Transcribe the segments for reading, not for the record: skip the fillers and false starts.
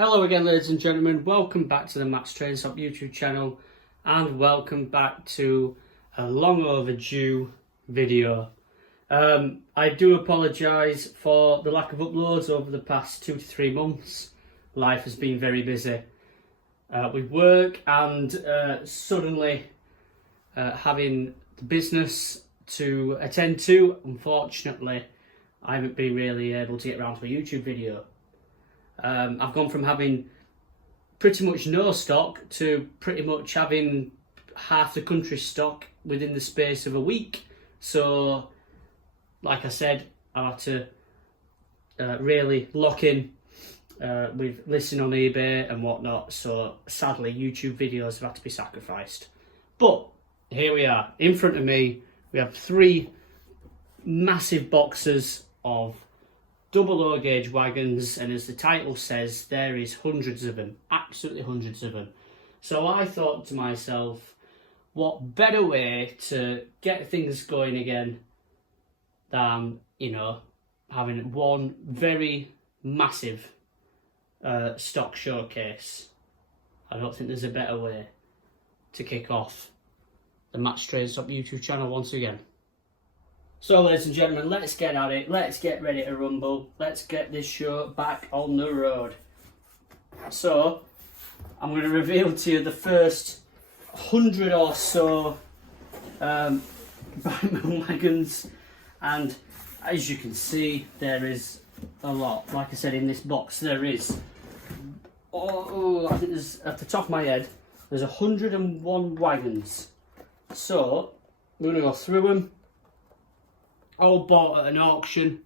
Hello again, ladies and gentlemen. Welcome back to the modeltrains YouTube channel, and welcome back to a long overdue video. I do apologise for the lack of uploads over the past 2 to 3 months. Life has been very busy with work and suddenly having the business to attend to. Unfortunately, I haven't been really able to get around to a YouTube video. I've gone from having pretty much no stock to pretty much having half the country's stock within the space of a week. So, like I said, I had to really lock in with listing on eBay and whatnot. So, sadly, YouTube videos have had to be sacrificed. But here we are. In front of me, we have 3 massive boxes of double O gauge wagons, and as the title says, there is hundreds of them, absolutely hundreds of them. So I thought to myself, what better way to get things going again than, having one very massive stock showcase. I don't think there's a better way to kick off the modeltrains YouTube channel once again. So, ladies and gentlemen, let's get at it. Let's get ready to rumble. Let's get this show back on the road. So, I'm going to reveal to you the first 100 or so wagons. And as you can see, there is a lot. Like I said, in this box, there is, I think there's, at the top of my head, there's 101 wagons. So, we're going to go through them. All bought at an auction.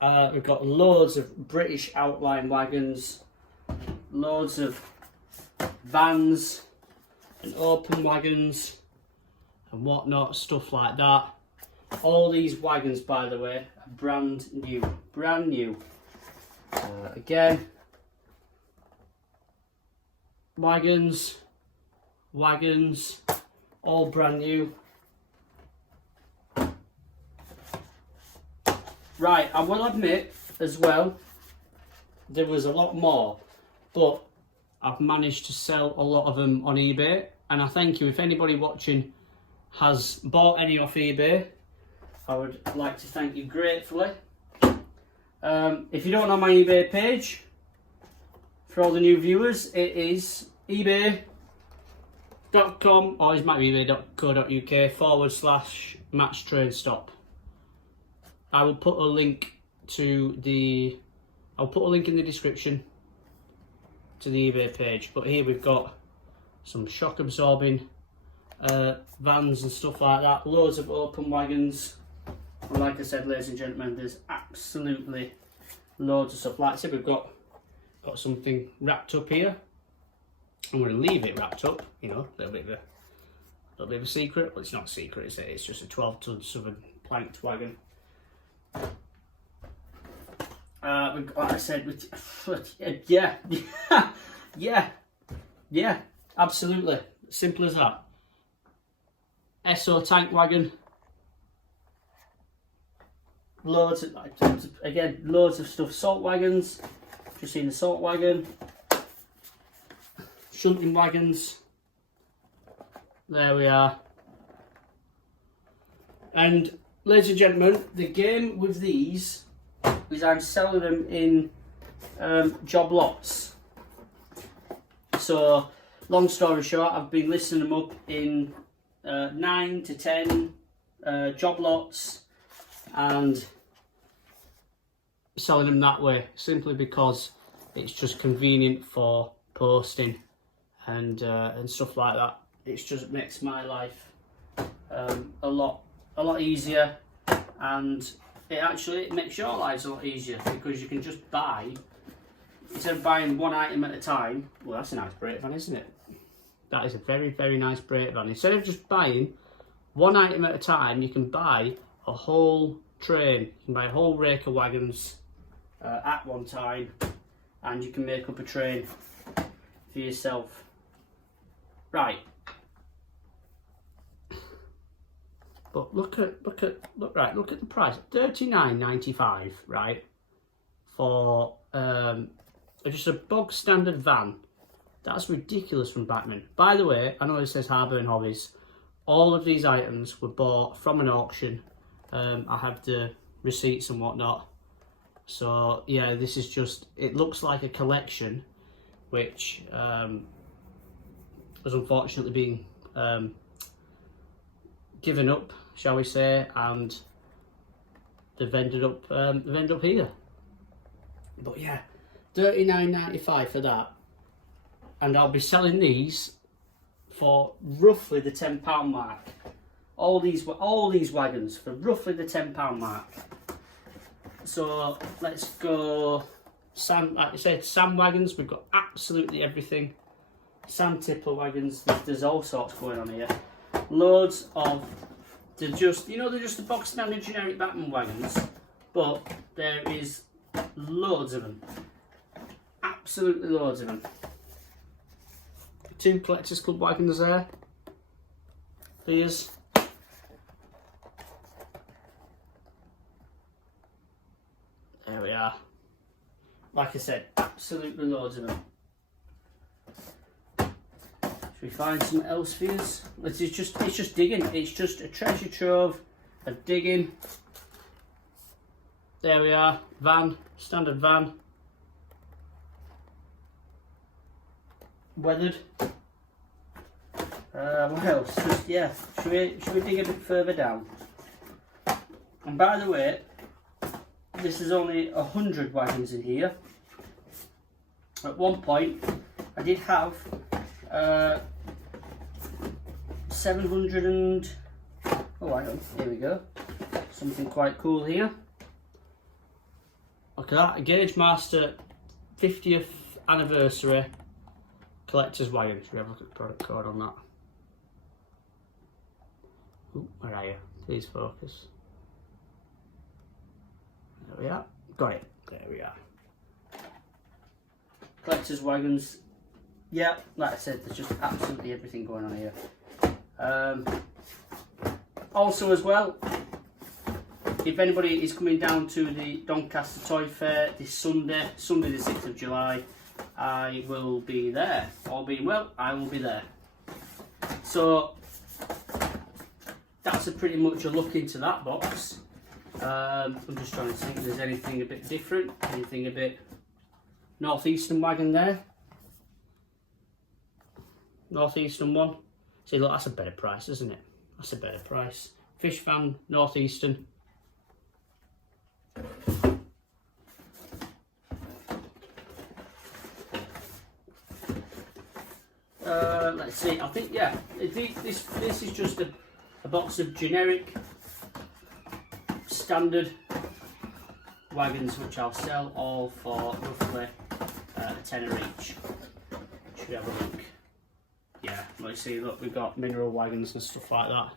We've got loads of British outline wagons, loads of vans and open wagons and whatnot, stuff like that. All these wagons, by the way, are brand new. Again, wagons, all brand new. Right, I will admit as well, there was a lot more, but I've managed to sell a lot of them on eBay, and I thank you. If anybody watching has bought any off eBay, I would like to thank you gratefully. If you don't know my eBay page, for all the new viewers, it is ebay.com, or it might be ebay.co.uk/modeltrainstop. I will put a link in the description to the eBay page. But here we've got some shock absorbing vans and stuff like that. Loads of open wagons. And like I said, ladies and gentlemen, there's absolutely loads of stuff. Like I said, we've got something wrapped up here. I'm going to leave it wrapped up. A little bit of a secret. Well, it's not a secret, is it? It's just a 12-ton southern planked wagon. Like I said, yeah, absolutely, simple as that. SO tank wagon, loads of stuff. Salt wagons, just seen the salt wagon, shunting wagons. There we are. And ladies and gentlemen, the game with these is I'm selling them in job lots. So, long story short, I've been listing them up in 9 to 10 job lots and selling them that way, simply because it's just convenient for posting and stuff like that. It just makes my life a lot easier, and it makes your lives a lot easier, because you can just buy, instead of buying one item at a time. Well, that's a nice brake van, isn't it? That is a very, very nice brake van. Instead of just buying one item at a time, you can buy a whole train. You can buy a whole rake of wagons at one time, and you can make up a train for yourself. Right. But look at the price, £39.95, right? For have just a bog standard van. That's ridiculous from Bachmann. By the way, I know it says Harbour Hobbies. All of these items were bought from an auction. I have the receipts and whatnot. So yeah, this is just, it looks like a collection, which has unfortunately been given up, shall we say, and they've ended up here. But yeah, $39.95 for that, and I'll be selling these for roughly the £10 mark. All these wagons for roughly the £10 mark. So let's go. Like I said, sand wagons. We've got absolutely everything. Sand tipper wagons. There's all sorts going on here. Loads of. They're just the box standard generic Bachmann wagons, but there is loads of them. Absolutely loads of them. 2 Collectors Club wagons there. These. There we are. Like I said, absolutely loads of them. Should we find something else for you? It's just digging. It's just a treasure trove of digging. There we are. Van, standard van. Weathered. What else? Just, yeah. Should we dig a bit further down? And by the way, this is only 100 wagons in here. At one point, I did have 700 and... Oh, hang on. Here we go. Something quite cool here. Look at that. A Gauge Master 50th anniversary collector's wagon. Should we have a look at the product code on that? Ooh, where are you? Please focus. There we are. Got it. There we are. Collector's wagons. Yeah, like I said, there's just absolutely everything going on here. Also as well, if anybody is coming down to the Doncaster Toy Fair this Sunday the 6th of July, I will be there. All being well, I will be there. So that's pretty much a look into that box. I'm just trying to think if there's anything a bit different, anything a bit northeastern wagon there. Northeastern one. See, look, that's a better price, isn't it? That's a better price. Fish van, northeastern. Let's see. I think yeah. This is just a box of generic standard wagons, which I'll sell all for roughly a tenner each. Should we have a look? Yeah, let's see. Look, we've got mineral wagons and stuff like that.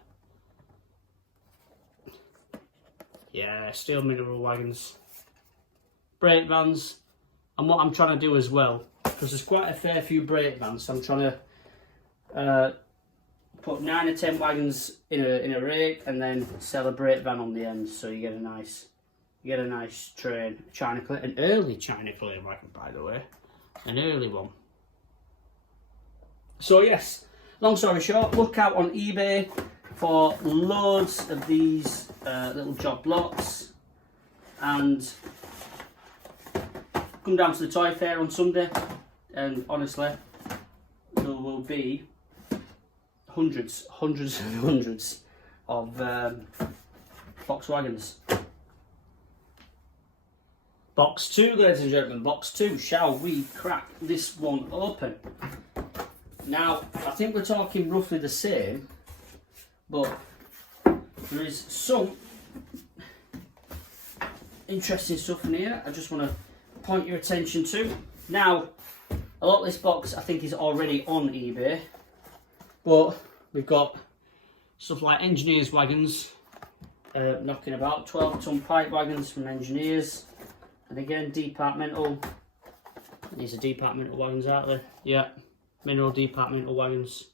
Yeah, steel mineral wagons, brake vans, and what I'm trying to do as well, because there's quite a fair few brake vans, so I'm trying to put 9 or 10 wagons in a rake and then sell a brake van on the end, so you get a nice train. China Clay, an early China Clay wagon, by the way, an early one. So yes, long story short, look out on eBay for loads of these little job lots, and come down to the toy fair on Sunday, and honestly there will be hundreds and hundreds of box wagons. Box 2, ladies and gentlemen, box 2. Shall we crack this one open? Now, I think we're talking roughly the same, but there is some interesting stuff in here I just want to point your attention to. Now, a lot of this box I think is already on eBay, but we've got stuff like engineers wagons knocking about, 12-ton pipe wagons from engineers, and again departmental. These are departmental wagons, aren't they? Yeah. Mineral departmental wagons,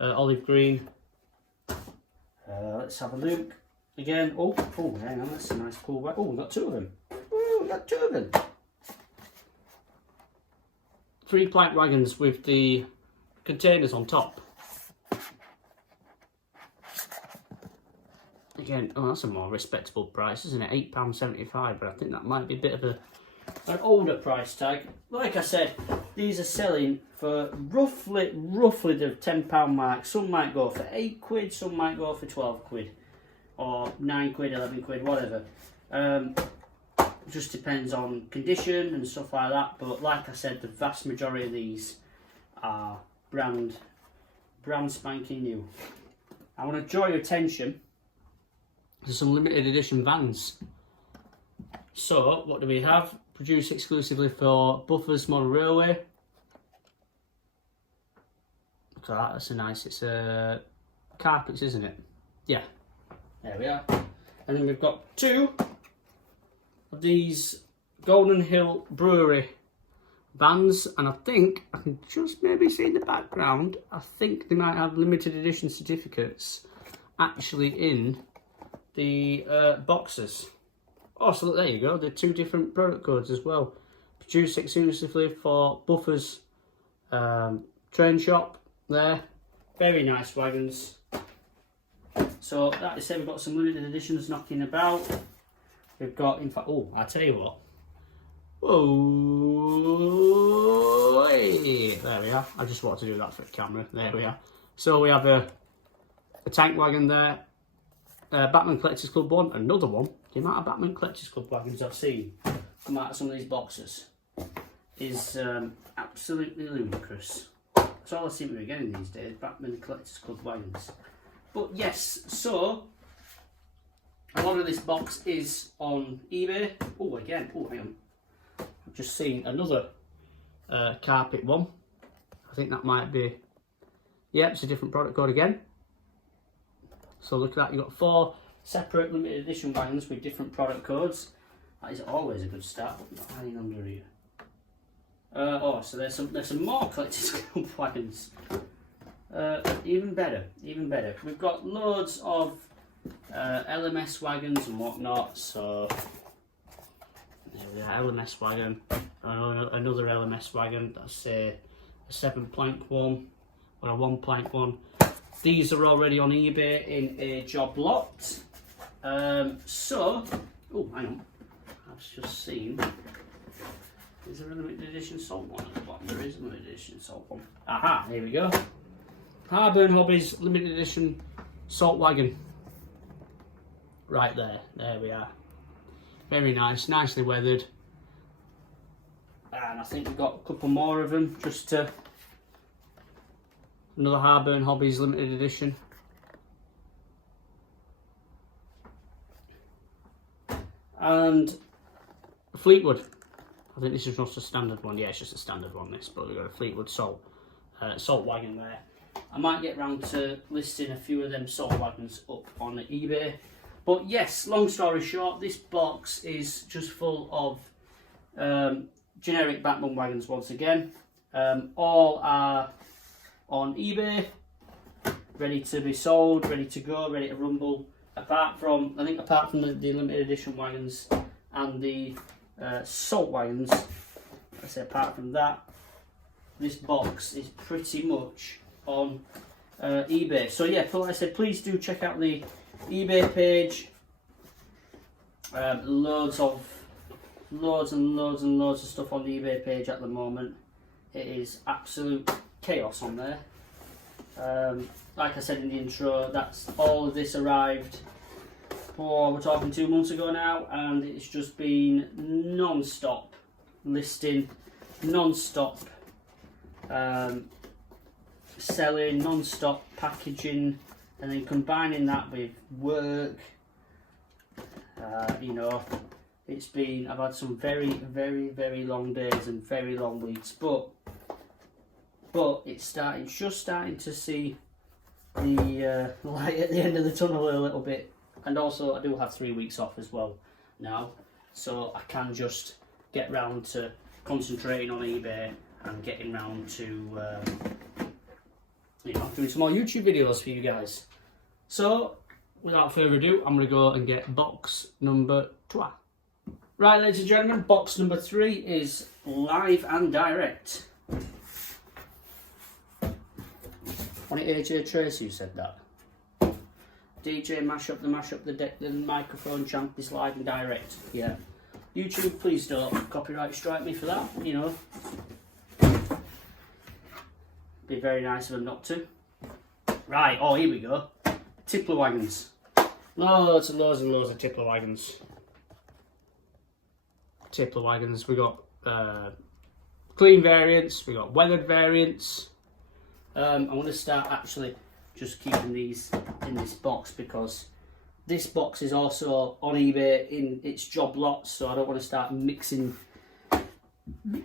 olive green. Let's have a look again. Oh, hang on, that's a nice cool wagon. Oh, we've got 2 of them. Oh, we've got 2 of them. 3 plank wagons with the containers on top. Again, oh, that's a more respectable price, isn't it? £8.75, but I think that might be a bit of an older price tag. Like I said, these are selling for roughly the £10 mark. Some might go for 8 quid, some might go for 12 quid, or 9 quid, 11 quid, whatever. Just depends on condition and stuff like that. But like I said, the vast majority of these are brand spanking new. I want to draw your attention to some limited edition vans. So, what do we have? Produced exclusively for Buffers Model Railway. Look at that, that's a nice, it's carpets, isn't it? Yeah, there we are. And then we've got 2 of these Golden Hill Brewery vans, and I think, I can just maybe see in the background, I think they might have limited edition certificates actually in the boxes. Oh, so look, there you go, they're 2 different product codes as well. Produced exclusively for Buffers train shop there. Very nice wagons. So that is said, we've got some limited editions knocking about. We've got, in fact, oh, I'll tell you what. Whoa, hey, there we are. I just wanted to do that for the camera. There we are. So we have a tank wagon there. Batman Collectors Club one, another one. The amount of Batman Collectors Club wagons I've seen come out of some of these boxes is absolutely ludicrous. That's all I seem to be getting these days, Batman Collectors Club wagons. But yes, so a lot of this box is on eBay. Oh, again, oh, hang on. I've just seen another carpet one. I think that might be, yeah, it's a different product code again. So look at that, you've got 4 separate limited edition wagons with different product codes. That is always a good start. Not hanging under here. Oh, so there's some more Collectors Club wagons. Even better, even better. We've got loads of LMS wagons and whatnot. So there we are, LMS wagon. Another LMS wagon. That's a 7 plank one or a 1 plank one. These are already on eBay in a job lot. So, oh, hang on. I've just seen. Is there a limited edition salt one at the bottom? There is a limited edition salt one. Aha, here we go. Harburn Hobbies limited edition salt wagon. Right there. There we are. Very nice, nicely weathered. And I think we've got a couple more of them just to. Another Harburn Hobbies limited edition. And Fleetwood. I think this is just a standard one. Yeah, it's just a standard one, this. But we've got a Fleetwood salt wagon there. I might get round to listing a few of them salt wagons up on eBay. But yes, long story short, this box is just full of generic Batman wagons once again. All are on eBay, ready to be sold, ready to go, ready to rumble. Apart from the limited edition wagons and the salt wagons, I say apart from that, this box is pretty much on eBay. So yeah, like I said, please do check out the eBay page. Loads and loads of stuff on the eBay page at the moment. It is absolute chaos on there. Like I said in the intro, that's all of this arrived. We're talking 2 months ago now, and it's just been non-stop listing, non-stop selling, non-stop packaging, and then combining that with work. You know, I've had some very, very, very long days and very long weeks, but it's just starting to see the light at the end of the tunnel a little bit. And also I do have 3 weeks off as well now, so I can just get round to concentrating on eBay and getting round to doing some more YouTube videos for you guys. So without further ado, I'm going to go and get box number 2. Right, ladies and gentlemen, box number 3 is live and direct. On it AJ Tracy who said that. DJ mash up the deck, the microphone champ is live and direct. Yeah. YouTube, please don't copyright strike me for that, you know. Be very nice of them not to. Right, oh here we go. Tippler wagons. Loads and loads and loads of tippler wagons. Tippler wagons. We got clean variants, we got weathered variants. I'm going to start actually just keeping these in this box because this box is also on eBay in its job lots, so I don't want to start mixing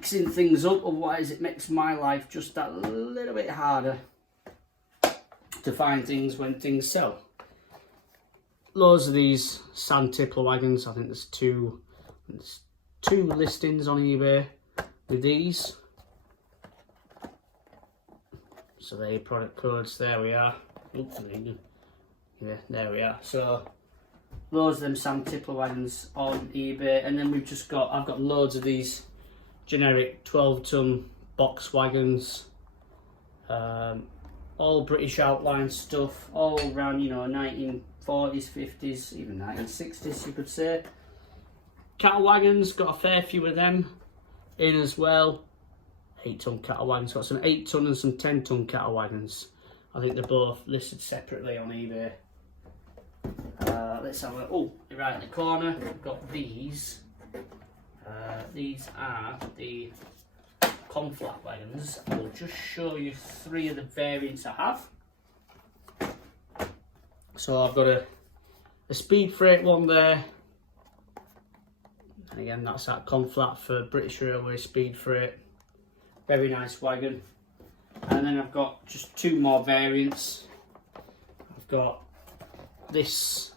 things up, otherwise it makes my life just that little bit harder to find things when things sell. Loads of these sand tippler wagons. I think there's two listings on eBay with these. So there are your product codes, there we are. Oops, yeah, there we are. So loads of them sand tippler wagons on eBay, and then I've got loads of these generic 12-ton box wagons, all British outline stuff, all around, you know, 1940s, 50s, even 1960s you could say. Cattle wagons, got a fair few of them in as well. 8-ton cattle wagons, got some 8-ton and some 10-ton cattle wagons. I think they're both listed separately on eBay. Let's have a, oh, right in the corner, we've got these. These are the conflat wagons. I will just show you 3 of the variants I have. So I've got a speed freight one there. And again, that's that conflat for British Railway speed freight. Very nice wagon. And then I've got just 2 more variants. I've got this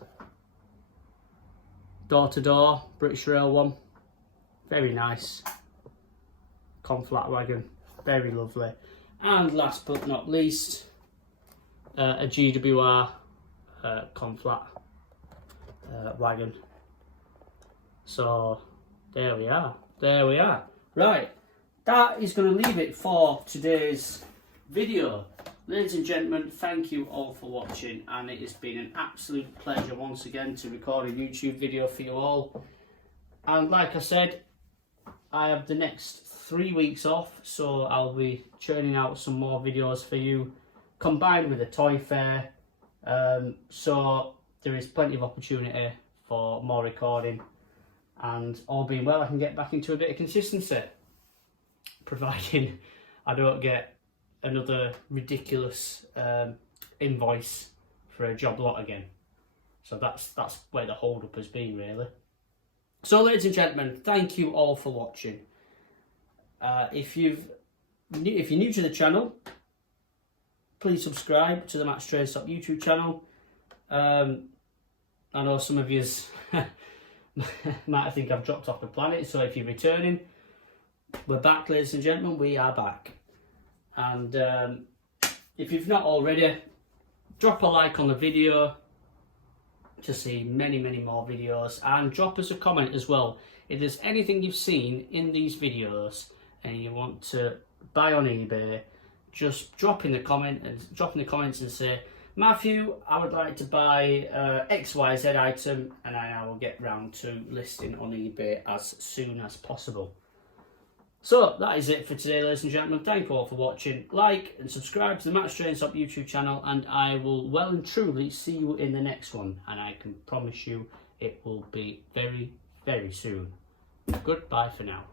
door-to-door British Rail one. Very nice. Conflat wagon. Very lovely. And last but not least, a GWR conflat wagon. So there we are. There we are. Right. That is going to leave it for today's video. Ladies and gentlemen, thank you all for watching, and it has been an absolute pleasure once again to record a YouTube video for you all. And like I said, I have the next 3 weeks off, so I'll be churning out some more videos for you, combined with a toy fair. So there is plenty of opportunity for more recording, and all being well, I can get back into a bit of consistency, providing I don't get another ridiculous invoice for a job lot again. So that's where the hold up has been, really. So ladies and gentlemen, thank you all for watching. If you're new to the channel, please subscribe to the Matt's Train Stop YouTube channel. I know some of you might think I've dropped off the planet, so if you're returning, we're back, ladies and gentlemen, we are back. And if you've not already, drop a like on the video to see many more videos, and drop us a comment as well. If there's anything you've seen in these videos and you want to buy on eBay, just drop in the comments and say, Matthew, I would like to buy XYZ item, and I will get round to listing on eBay as soon as possible. So that is it for today, ladies and gentlemen. Thank you all for watching. Like and subscribe to the Matt's Train Stop YouTube channel, and I will well and truly see you in the next one. And I can promise you it will be very soon. Goodbye for now.